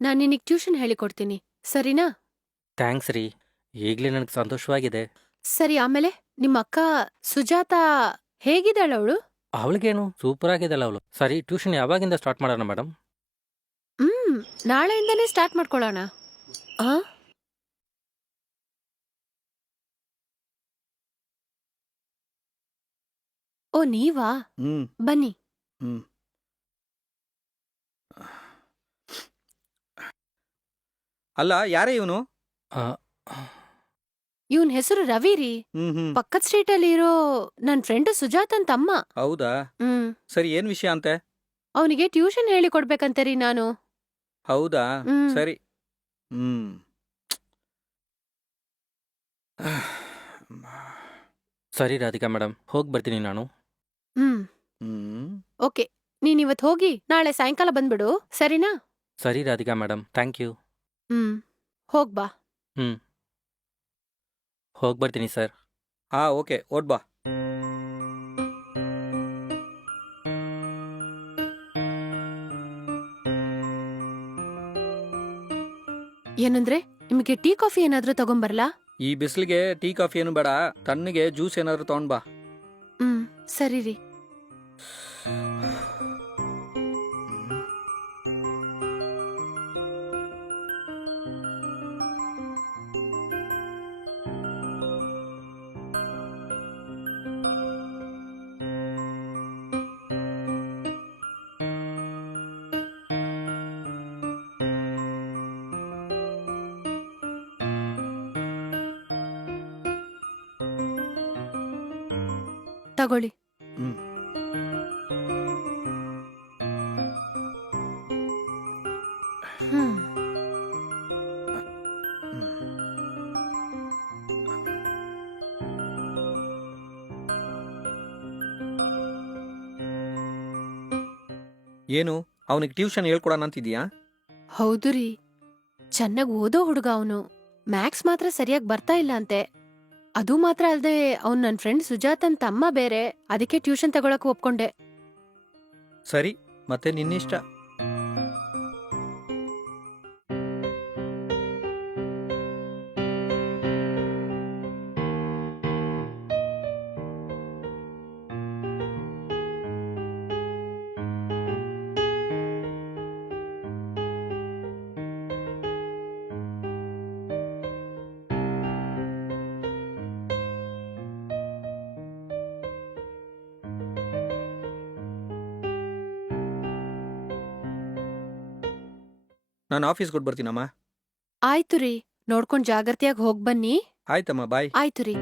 ನಾನ್ ನಿನಗ್ ಟ್ಯೂಷನ್ ಹೇಳಿಕೊಡ್ತೀನಿ, ಸರಿನಾ? ಥ್ಯಾಂಕ್ಸ್ ರೀ. ಈಗಲೇ ನನಗೆ ಸಂತೋಷವಾಗಿದೆ. ಸರಿ, ಆಮೇಲೆ ನಿಮ್ಮ ಅಕ್ಕ ಸುಜಾತ ಹೇಗಿದ್ದಾಳವಳು? ಅವಳಿಗೇನು ಸೂಪರ್ ಆಗಿದ್ದಲ್ಲ ಅವಳು. ಸರಿ, ಟ್ಯೂಷನ್ ಯಾವಾಗಿಂದ ಸ್ಟಾರ್ಟ್ ಮಾಡೋಣ ಮೇಡಮ್? ನಾಳೆಯಿಂದನೇ ಸ್ಟಾರ್ಟ್ ಮಾಡ್ಕೊಳ್ಳೋಣ. ಆ? ಓ, ನೀವಾ? ಹ್ಮ್ ಬನ್ನಿ. ಹ್ಮ್ ಅಲ್ಲ, ಯಾರೇ ಇವನು? ಆ, ಇವನ್ ಹೆಸರು ರವಿ ರೀ. ಹ್ಮ್ ಪಕ್ಕದ ಸ್ಟ್ರೀಟಲ್ಲಿ ಇರೋ ನನ್ ಫ್ರೆಂಡ್ ಸುಜಾತನ್ ತಮ್ಮ. ಹೌದಾ? ಹ್ಮ್ ಸರಿ, ಏನ್ ವಿಷಯ ಅಂತೆ? ಅವನಿಗೆ ಟ್ಯೂಷನ್ ಹೇಳಿ ಕೊಡ್ಬೇಕಂತೆ ರೀ ನಾನು. ಹೌದಾ? ಹ್ಮ್ ಸರಿ. ಹ್ಮ್ ಸರಿ ರಾಧಿಕಾ ಮೇಡಮ್, ಹೋಗಿ ಬರ್ತೀನಿ ನಾನು. ಹ್ಮ್ ಹ್ಮ್ ಓಕೆ, ನೀನ್ ಇವತ್ ಹೋಗಿ ನಾಳೆ ಸಾಯಂಕಾಲ ಬಂದ್ಬಿಡು, ಸರಿನಾ? ಸರಿ ರಾಧಿಕಾ ಮೇಡಮ್, ಥ್ಯಾಂಕ್ ಯು. ಹೋಗ್ಬಾ. ಹ್ಞೂ, ಹೋಗಿ ಬರ್ತೀನಿ ಸರ್. ಓಕೆ, ಓಡ್ ಬಾ. ಏನಂದ್ರೆ, ನಿಮಗೆ ಟೀ ಕಾಫಿ ಏನಾದ್ರೂ ತಗೊಂಬರ್ಲಾ? ಈ ಬಿಸಿಲಿಗೆ ಟೀ ಕಾಫಿ ಏನು ಬೇಡ, ತಣ್ಣಗೆ ಜ್ಯೂಸ್ ಏನಾದ್ರು ತಗೊಂಡ್ ಬಾ. ಸರಿ ರೀ. ತಗೊಳ್ಳಿ. ಹ್ಮ್ ಹ್ಮ್ ಹ್ಮ್. ಏನು, ಅವನಿಗೆ ಟ್ಯೂಷನ್ ಹೇಳ್ಕೊಡೋಣ ಅಂತಿದ್ಯಾ? ಹೌದು ರೀ, ಚೆನ್ನಾಗ್ ಓದೋ ಹುಡುಗ ಅವನು. ಮ್ಯಾಕ್ಸ್ ಮಾತ್ರ ಸರಿಯಾಗಿ ಬರ್ತಾ ಇಲ್ಲ ಅಂತೆ. ಅದು ಮಾತ್ರ ಅಲ್ದೆ ಅವ್ನ್ ನನ್ ಫ್ರೆಂಡ್ ಸುಜಾತನ್ ತಮ್ಮ ಬೇರೆ, ಅದಕ್ಕೆ ಟ್ಯೂಷನ್ ತಗೊಳಕ್ ಒಪ್ಕೊಂಡೆ. ಸರಿ, ಮತ್ತೆ ನಿನ್ನಿಷ್ಟ. ನಾನು ಆಫೀಸ್ಗೆ ಕೊಟ್ಟು ಬರ್ತೀನಮ್ಮ. ಆಯ್ತು ರೀ, ನೋಡ್ಕೊಂಡ್ ಜಾಗ್ರತೆಯಾಗಿ ಹೋಗ್ಬನ್ನಿ. ಆಯ್ತಮ್ಮ, ಬಾಯ್. ಆಯ್ತು ರೀ.